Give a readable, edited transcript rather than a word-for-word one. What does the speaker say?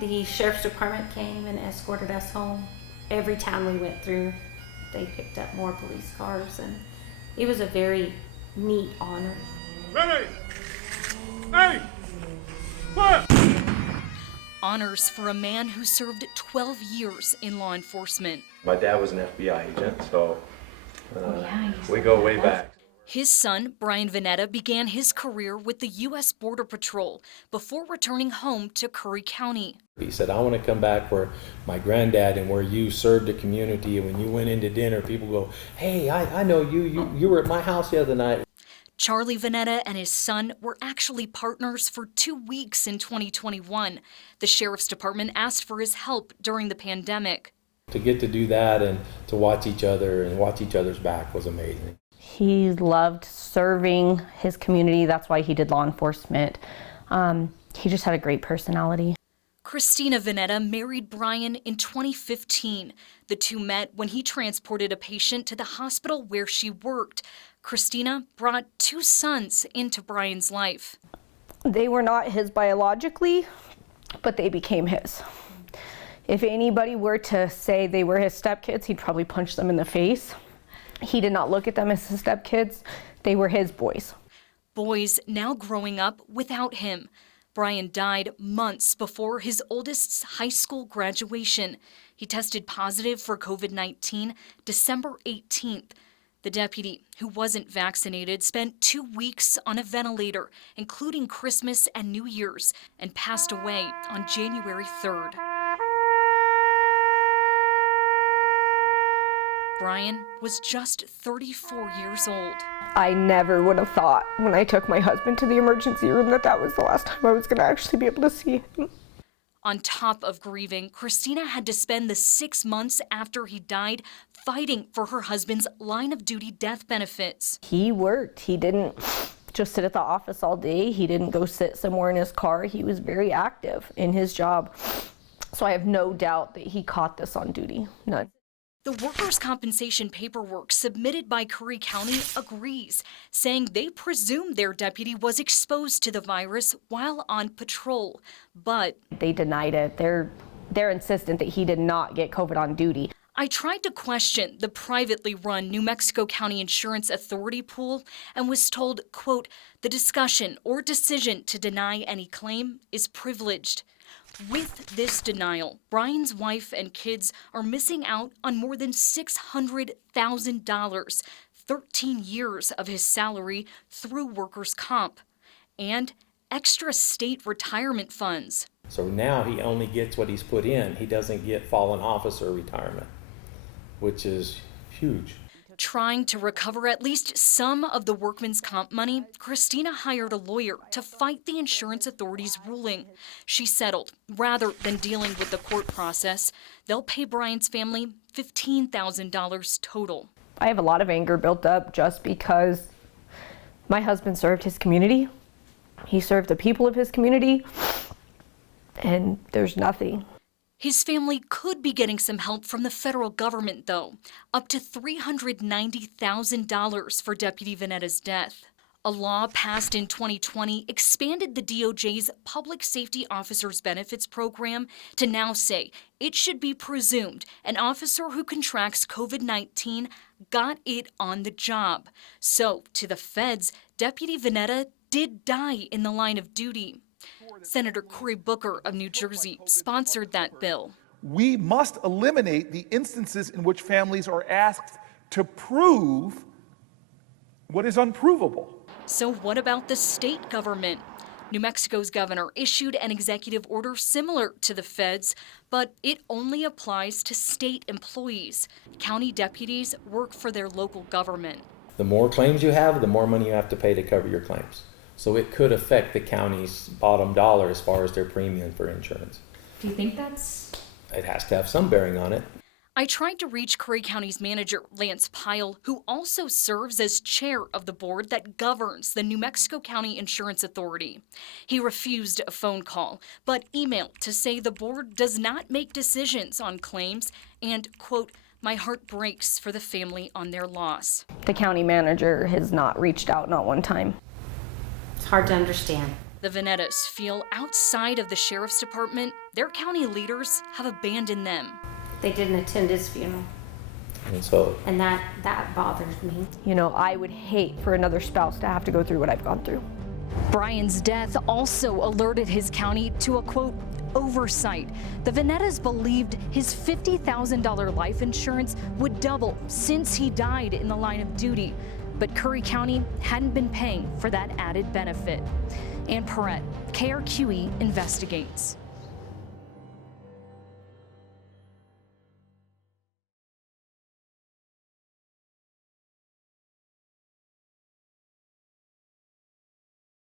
The sheriff's department came and escorted us home. Every town we went through, they picked up more police cars, and it was a very neat honor. Ready! Hey! Fire! Honors for a man who served 12 years in law enforcement. My dad was an FBI agent, so we go way back. His son, Brian Veneta, began his career with the U.S. Border Patrol before returning home to Curry County. He said, I want to come back where my granddad and where you served the community, and when you went into dinner, people go, hey, I know you. You were at my house the other night. Charlie Veneta and his son were actually partners for 2 weeks in 2021. The Sheriff's Department asked for his help during the pandemic. To get to do that and to watch each other and watch each other's back was amazing. He loved serving his community. That's why he did law enforcement. He just had a great personality. Christina Veneta married Brian in 2015. The two met when he transported a patient to the hospital where she worked. Christina brought 2 sons into Brian's life. They were not his biologically, but they became his. If anybody were to say they were his stepkids, he'd probably punch them in the face. He did not look at them as his stepkids. They were his boys. Boys now growing up without him. Brian died months before his oldest's high school graduation. He tested positive for COVID-19 December 18th. The deputy, who wasn't vaccinated, spent 2 weeks on a ventilator, including Christmas and New Year's, and passed away on January 3rd. Brian was just 34 years old. I never would have thought when I took my husband to the emergency room that was the last time I was going to actually be able to see him. On top of grieving, Christina had to spend the 6 months after he died fighting for her husband's line-of-duty death benefits. He worked. He didn't just sit at the office all day. He didn't go sit somewhere in his car. He was very active in his job. So I have no doubt that he caught this on duty. None. The workers' compensation paperwork submitted by Curry County agrees, saying they presume their deputy was exposed to the virus while on patrol, but they denied it. They're insistent that he did not get COVID on duty. I tried to question the privately run New Mexico County Insurance Authority pool and was told, quote, the discussion or decision to deny any claim is privileged. With this denial, Brian's wife and kids are missing out on more than $600,000, 13 years of his salary through workers' comp, and extra state retirement funds. So now he only gets what he's put in. He doesn't get fallen officer retirement, which is huge. Trying to recover at least some of the workman's comp money, Christina hired a lawyer to fight the insurance authority's ruling. She settled. Rather than dealing with the court process, they'll pay Brian's family $15,000 total. I have a lot of anger built up just because my husband served his community. He served the people of his community, and there's nothing. His family could be getting some help from the federal government, though, up to $390,000 for Deputy Veneta's death. A law passed in 2020 expanded the DOJ's Public Safety Officers Benefits Program to now say it should be presumed an officer who contracts COVID-19 got it on the job. So, to the feds, Deputy Veneta did die in the line of duty. Senator Cory Booker of New Jersey sponsored that bill. We must eliminate the instances in which families are asked to prove what is unprovable. So what about the state government? New Mexico's governor issued an executive order similar to the feds, but it only applies to state employees. County deputies work for their local government. The more claims you have, the more money you have to pay to cover your claims. So it could affect the county's bottom dollar as far as their premium for insurance. Do you think It has to have some bearing on it. I tried to reach Curry County's manager, Lance Pyle, who also serves as chair of the board that governs the New Mexico County Insurance Authority. He refused a phone call, but emailed to say the board does not make decisions on claims and, quote, my heart breaks for the family on their loss. The county manager has not reached out, not one time. It's hard to understand. The Venettas feel outside of the sheriff's department, their county leaders have abandoned them. They didn't attend his funeral, And so and that bothers me. You know, I would hate for another spouse to have to go through what I've gone through. Brian's death also alerted his county to a, quote, oversight. The Venettas believed his $50,000 life insurance would double since he died in the line of duty, but Curry County hadn't been paying for that added benefit. Ann Perrette, KRQE investigates.